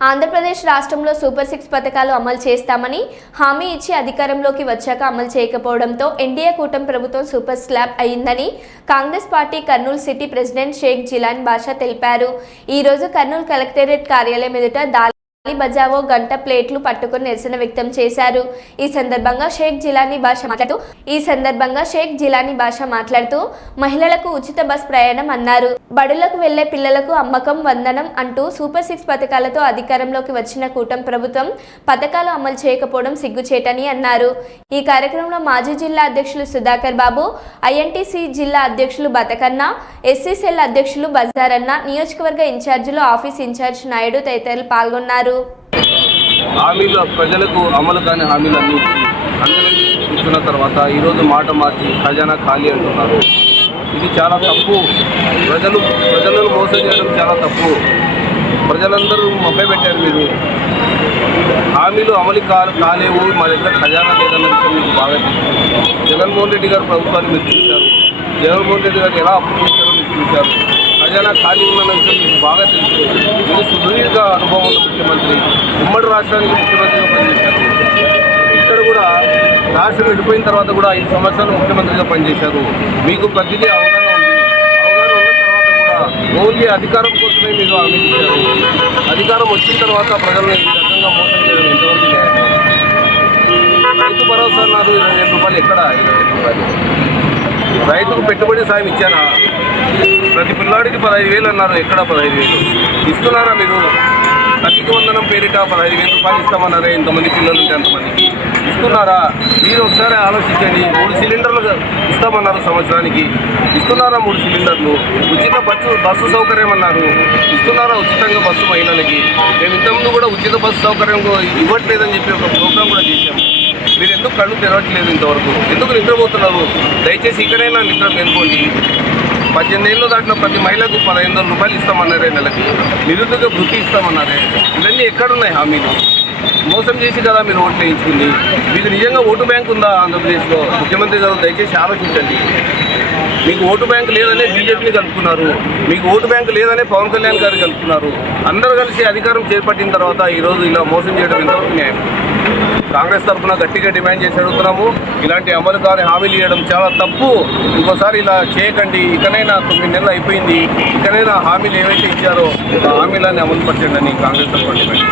ఆంధ్రప్రదేశ్ రాష్ట్రంలో super six పథకాలు అమలు చేస్తామని హామీ ఇచ్చి అధికారంలోకి వచ్చాక అమలు చేయకపోవడంతో ఎన్డీఏ కూటమి ప్రభుత్వం సూపర్ స్లాబ్ అయిందని Congress party Kurnool city president Shaik Jilan Basha తెలిపారు. ఈ రోజు కర్నూలు కలెక్టరేట్ కార్యాలయం ఎదుట దాలి బజావో గంట ప్లేట్లు పట్టుకుని నిరసన వ్యక్తం చేశారు. ఈ సందర్భంగా షేక్ జిలానీ భాష మాట్లాడుతూ ఈ సందర్భంగా షేక్ జిలానీ భాష మాట్లాడుతూ మహిళలకు ఉచిత బస్ ప్రయాణం అన్నారు. బడులకు వెళ్ళే పిల్లలకు అమ్మకం వందనం అంటూ సూపర్ సిక్స్ పథకాలతో అధికారంలోకి వచ్చిన కూటమి ప్రభుత్వం పథకాలు అమలు చేయకపోవడం సిగ్గుచేటని అన్నారు. ఈ కార్యక్రమంలో మాజీ జిల్లా అధ్యక్షులు సుధాకర్ బాబు ఐఎన్టీసీ జిల్లా అధ్యక్షులు బతకన్న ఎస్సీ సెల్ అధ్యక్షులు బజారన్న నియోజకవర్గ ఇన్ఛార్జీలు ఆఫీస్ ఇన్ఛార్జ్ నాయుడు తదితరులు పాల్గొన్నారు. హామీలు ప్రజలకు అమలు కాని హామీలన్నీ అందరికీ తీసుకున్న తర్వాత ఈరోజు మాట మార్చి ఖజానా ఖాళీ అంటున్నారు. ఇది చాలా తప్పు. ప్రజలు ప్రజలను మోసం చేయడం చాలా తప్పు. ప్రజలందరూ మొబ్బై పెట్టారు మీరు. హామీలు అమలు కా కాలేవు. మా దగ్గర ఖజానా లేదన్న విషయం మీకు బాగా తెలుసు. జగన్మోహన్ రెడ్డి గారు ప్రభుత్వాన్ని మీరు చూశారు. జగన్మోహన్ రెడ్డి గారు ఎలా అప్పు చేశారో మీరు చూశారు. ఖజానా ఖాళీ ఉన్న విషయం మీకు బాగా తెలుసు మీరు సుదీర్ఘ అనుభవం ఉన్న ముఖ్యమంత్రి. ఉమ్మడి రాష్ట్రానికి ముఖ్యమంత్రిగా పనిచేశారు. ఇక్కడ కూడా రాష్ట్రం విడిపోయిన తర్వాత కూడా ఐదు సంవత్సరాలు ముఖ్యమంత్రిగా పనిచేశారు. మీకు ప్రతిదీ అవగాహన ఉంది. అవగాహన ఉన్న తర్వాత కూడా ఓన్లీ అధికారం కోసమే మీరు ఆలోచించారు అధికారం వచ్చిన తర్వాత ప్రజలను ఈ రకంగా మోసం చేయడం ఎంతవరకు రైతు భరోసా నాడు ఇరవై రూపాయలు ఎక్కడ? ఇరవై రూపాయలు. రైతుకు పెట్టుబడి సాయం ఇచ్చారా ప్రతి పిల్లాడికి పదహైదు వేలు అన్నారు. ఎక్కడ పదహైదు వేలు? ఇస్తున్నారా మీరు? తల్లికి వందనం పేరిట పదహైదు వేల రూపాయలు ఇస్తామన్నారే ఇంతమంది పిల్లలు ఉంటే అంతమందికి. ఇస్తున్నారా? మీరు ఒకసారి ఆలోచించండి. మూడు సిలిండర్లు ఇస్తామన్నారు సంవత్సరానికి. ఇస్తున్నారా మూడు సిలిండర్లు? ఉచిత బస్సు బస్సు సౌకర్యం అన్నారు. ఇస్తున్నారా ఉచితంగా బస్సు మహిళలకి? మేము ఇంతకుముందు కూడా ఉచిత బస్సు సౌకర్యం ఇవ్వట్లేదని చెప్పి ఒక ప్రోగ్రాం కూడా చేశాము. మీరు ఎందుకు కళ్ళు తెరవట్లేదు ఇంతవరకు? ఎందుకు నిద్రపోతున్నారు దయచేసి ఇక్కడైనా నిద్ర మేల్కోండి. పద్దెనిమిది ఏళ్ళు దాటిన ప్రతి మహిళకు పదహైదు వందల రూపాయలు ఇస్తామన్నారే నెలకి. నిరుద్యోగ వృత్తి ఇస్తామన్నారే. ఇవన్నీ ఎక్కడున్నాయి హామీలు? మోసం చేసి కదా మీరు ఓట్లు వేయించుకుంది. మీకు నిజంగా ఓటు బ్యాంక్ ఉందా ఆంధ్రప్రదేశ్లో? ముఖ్యమంత్రి గారు దయచేసి ఆలోచించండి. మీకు ఓటు బ్యాంక్ లేదనే బీజేపీని కలుపుకున్నారు. మీకు ఓటు బ్యాంక్ లేదనే పవన్ కళ్యాణ్ గారు కలుపుకున్నారు. అందరూ కలిసి అధికారం చేపట్టిన తర్వాత ఈరోజు ఇలా మోసం చేయడం ఎంతవరకు న్యాయం? కాంగ్రెస్ తరఫున గట్టిగా డిమాండ్ చేసి అడుగుతున్నాము. ఇలాంటి అమలు కాని హామీలు ఇవ్వడం చాలా తప్పు. ఇంకోసారి ఇలా చేయకండి. ఇకనైనా తొమ్మిది నెలలు అయిపోయింది. ఇకనైనా హామీలు ఏవైతే ఇచ్చారో ఆ హామీలన్నీ అమలు పరచండి అని కాంగ్రెస్ తరఫున డిమాండ్